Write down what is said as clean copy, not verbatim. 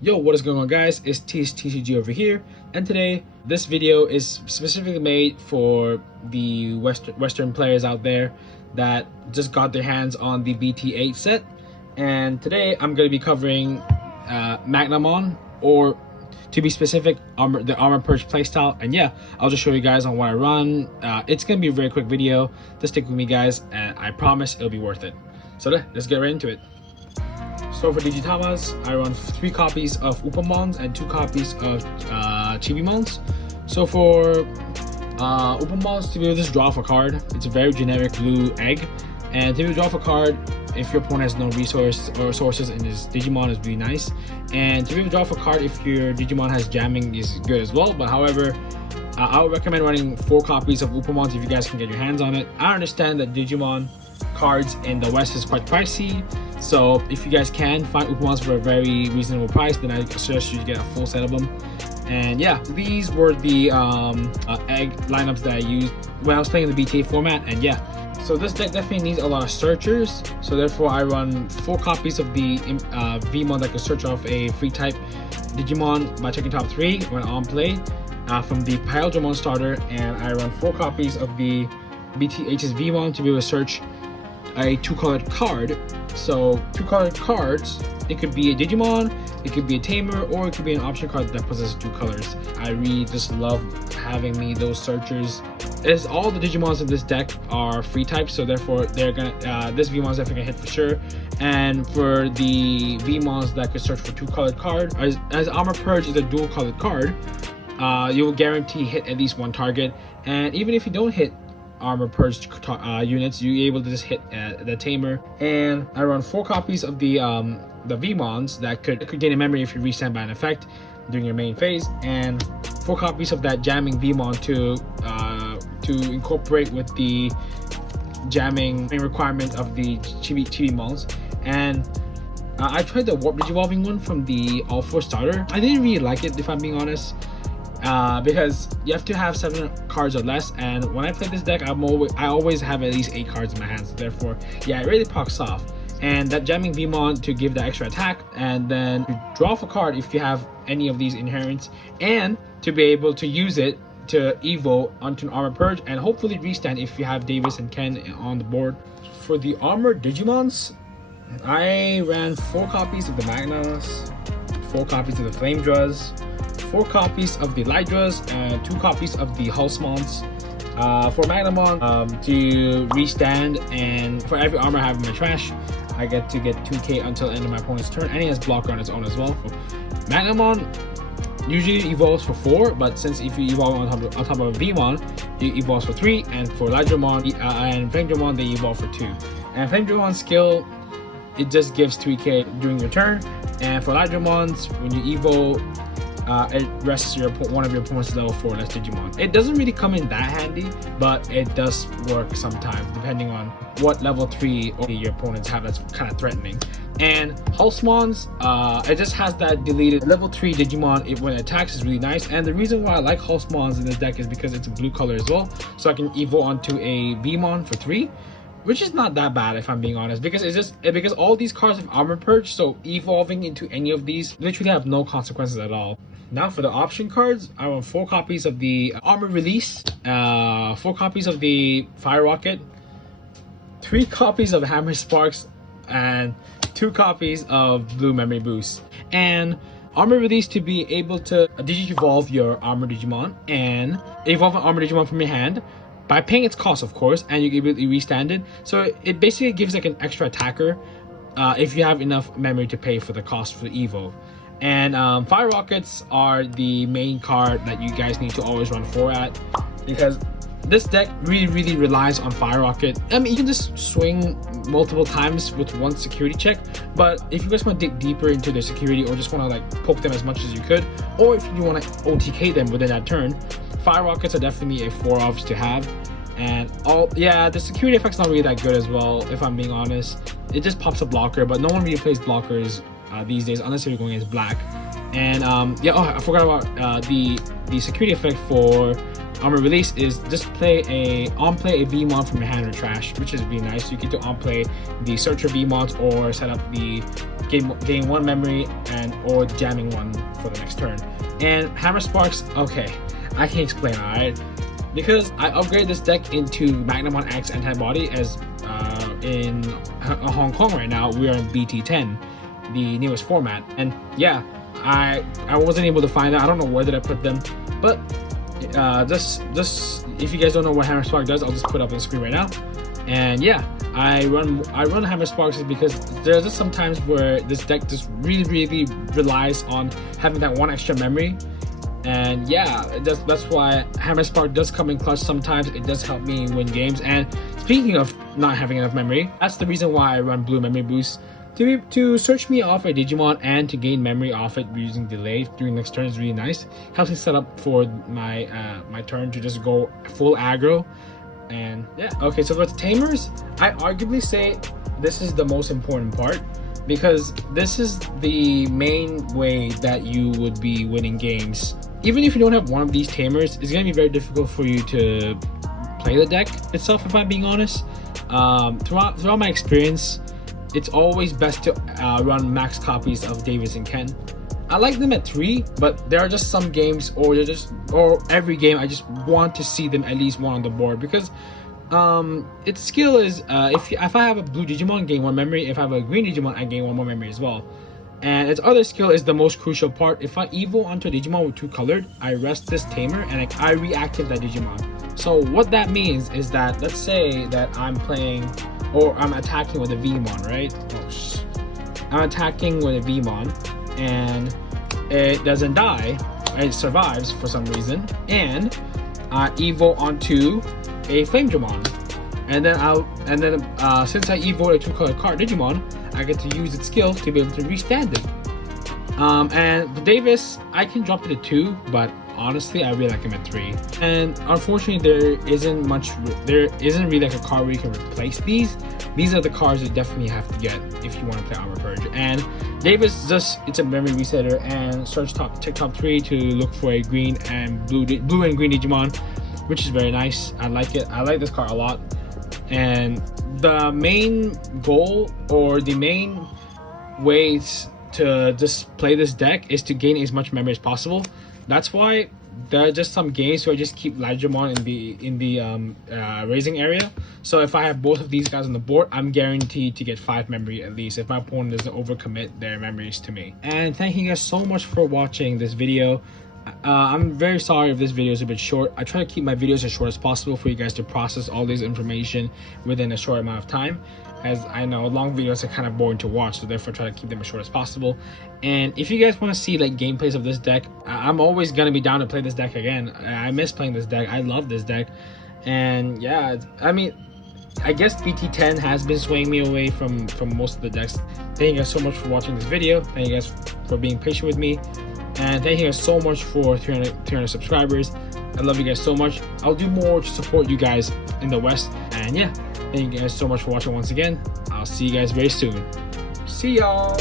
Yo, what is going on, guys? It's TCG over here, and today this video is specifically made for the Western players out there that just got their hands on the BT08 set. And today I'm going to be covering Magnamon, or to be specific, the Armor Purge playstyle. And yeah, I'll just show you guys on what I run. It's going to be a very quick video. Just stick with me, guys, and I promise it'll be worth it. So let's get right into it. So for Digitamas, I run 3 copies of Upamons and 2 copies of Chibimons. So for Upamons, to be able to just draw off a card, it's a very generic blue egg. And to be able to draw off a card, if your opponent has no resources in his Digimon, is really nice. And to be able to draw off a card if your Digimon has jamming is good as well. But however, I would recommend running 4 copies of Upamons if you guys can get your hands on it. I understand that Digimon cards in the West is quite pricey, so if you guys can find Upamons for a very reasonable price, then I suggest you get a full set of them. And yeah, these were the egg lineups that I used when I was playing the BT format. And yeah, so this deck definitely needs a lot of searchers, so therefore I run 4 copies of the Vmon that can search off a free type Digimon by checking top 3 when on play from the Purge starter, and I run 4 copies of the BT08's Vmon to be able to search a 2-colored card. So 2-colored cards, it could be a Digimon, it could be a Tamer, or it could be an option card that possesses 2 colors. I really just love having those searchers, as all the Digimons in this deck are free types, so therefore they're gonna this Vmon's definitely gonna hit for sure. And for the Vmons that could search for 2-colored card, as Armor Purge is a dual colored card, you will guarantee hit at least 1 target. And even if you don't hit Armor Purge units, you're able to just hit the Tamer. And I run 4 copies of the Vmons that could gain a memory if you restand by an effect during your main phase, and 4 copies of that jamming Vmon to incorporate with the jamming requirement of the Chibimons. And I tried the Warp Digivolving one from the All 4 starter. I didn't really like it, if I'm being honest. Because you have to have 7 cards or less, and when I play this deck, I always have at least 8 cards in my hands. Therefore, yeah, it really procs off. And that jamming Vmon to give the extra attack, and then to draw off a card if you have any of these inherents, and to be able to use it to evo onto an Armor Purge, and hopefully restand if you have Davis and Ken on the board. For the Armored Digimons, I ran 4 copies of the Magnas, 4 copies of the Flame Dras, 4 copies of the Lydras, and 2 copies of the Hulsmons. For Magnamon, to restand, and for every armor I have in my trash, I get to get 2k until the end of my opponent's turn, and he has blocker on his own as well. Magnamon usually evolves for 4, but since if you evolve on top of a Vmon, it evolves for 3, and for Lydramon and Flame they evolve for 2. And Flame Dramon's skill, it just gives 3k during your turn, and for Lydramons, when you evo, it rests one of your opponent's level 4 less Digimon. It doesn't really come in that handy, but it does work sometimes depending on what level 3 your opponents have that's kind of threatening. And Hulsmons, it just has that deleted level 3 Digimon. When it attacks is really nice, and the reason why I like Hulsmons in this deck is because it's a blue color as well, so I can evo onto a Vmon for 3. Which is not that bad, if I'm being honest, because because all these cards have Armor Purge, so evolving into any of these literally have no consequences at all. Now for the option cards, I want 4 copies of the Armor Release, 4 copies of the Fire Rocket, 3 copies of Hammer Sparks, and 2 copies of Blue Memory Boost. And Armor Release to be able to Digi-Evolve your Armor Digimon and evolve an Armor Digimon from your hand by paying its cost, of course, and you can able to restand it. So it basically gives like an extra attacker if you have enough memory to pay for the cost for the evo. And Fire Rockets are the main card that you guys need to always run 4 at, because this deck really relies on Fire Rocket. I mean, you can just swing multiple times with 1 security check, but if you guys want to dig deeper into their security, or just want to like poke them as much as you could, or if you want to OTK them within that turn, Fire Rockets are definitely a 4 option to have. And the security effect's not really that good as well, if I'm being honest. It just pops a blocker, but no one really plays blockers these days unless you're going against black. And I forgot about the the security effect for armor release is just play a Vmon from your hand or trash, which is really nice. You get to on-play the searcher Vmons or set up the gain 1 memory or jamming 1 for the next turn. And Hammer Sparks, okay, I can't explain, alright? Because I upgraded this deck into Magnamon X Antibody as in Hong Kong right now, we are in BT10, the newest format. And yeah, I wasn't able to find out. I don't know where did I put them, but just if you guys don't know what Hammer Spark does, I'll just put up on the screen right now. And yeah, I run Hammer Sparks because there's just some times where this deck just really relies on having that 1 extra memory. And yeah, that's why Hammer Spark does come in clutch sometimes. It does help me win games. And speaking of not having enough memory, that's the reason why I run Blue Memory Boost. To search me off a Digimon and to gain memory off it using delay during next turn is really nice. Helps me set up for my my turn to just go full aggro. And yeah, okay, so with tamers, I arguably say this is the most important part, because this is the main way that you would be winning games. Even if you don't have one of these tamers, it's going to be very difficult for you to play the deck itself, if I'm being honest. Throughout my experience, it's always best to run max copies of Davis and Ken. I like them at 3, but there are just some games, or every game, I just want to see them at least 1 on the board, because its skill is if I have a blue Digimon, gain 1 memory. If I have a green Digimon, I gain 1 more memory as well. And its other skill is the most crucial part. If I evo onto a Digimon with 2 colored, I rest this tamer and I reactive that Digimon. So what that means is that, let's say that I'm playing, or I'm attacking with a Vmon, right? I'm attacking with a Vmon and it doesn't die, it survives for some reason, and I evo onto a Flame Digimon, and then since I evo a 2-color card Digimon, I get to use its skill to be able to restand it. And for Davis, I can drop it to 2, but honestly, I really like him at 3. And unfortunately, there isn't really like a card where you can replace these. These are the cards you definitely have to get if you want to play Armor Purge. And Davis, it's a memory resetter, and search top 3 to look for a green and blue and green Digimon, which is very nice. I like it. I like this card a lot. And the main goal, or the main ways to just play this deck, is to gain as much memory as possible. That's why there are just some games where I just keep Digimon in the raising area. So if I have both of these guys on the board, I'm guaranteed to get 5 memory at least if my opponent doesn't overcommit their memories to me. And thank you guys so much for watching this video. I'm very sorry if this video is a bit short. I try to keep my videos as short as possible for you guys to process all this information within a short amount of time, as I know long videos are kind of boring to watch, so therefore try to keep them as short as possible. And if you guys want to see like gameplays of this deck, I'm always gonna be down to play this deck again. I miss playing this deck. I love this deck. And yeah, I mean, I guess BT10 has been swaying me away from most of the decks. Thank you guys so much for watching this video. Thank you guys for being patient with me. And thank you guys so much for 300 subscribers. I love you guys so much. I'll do more to support you guys in the West. And yeah, thank you guys so much for watching once again. I'll see you guys very soon. See y'all.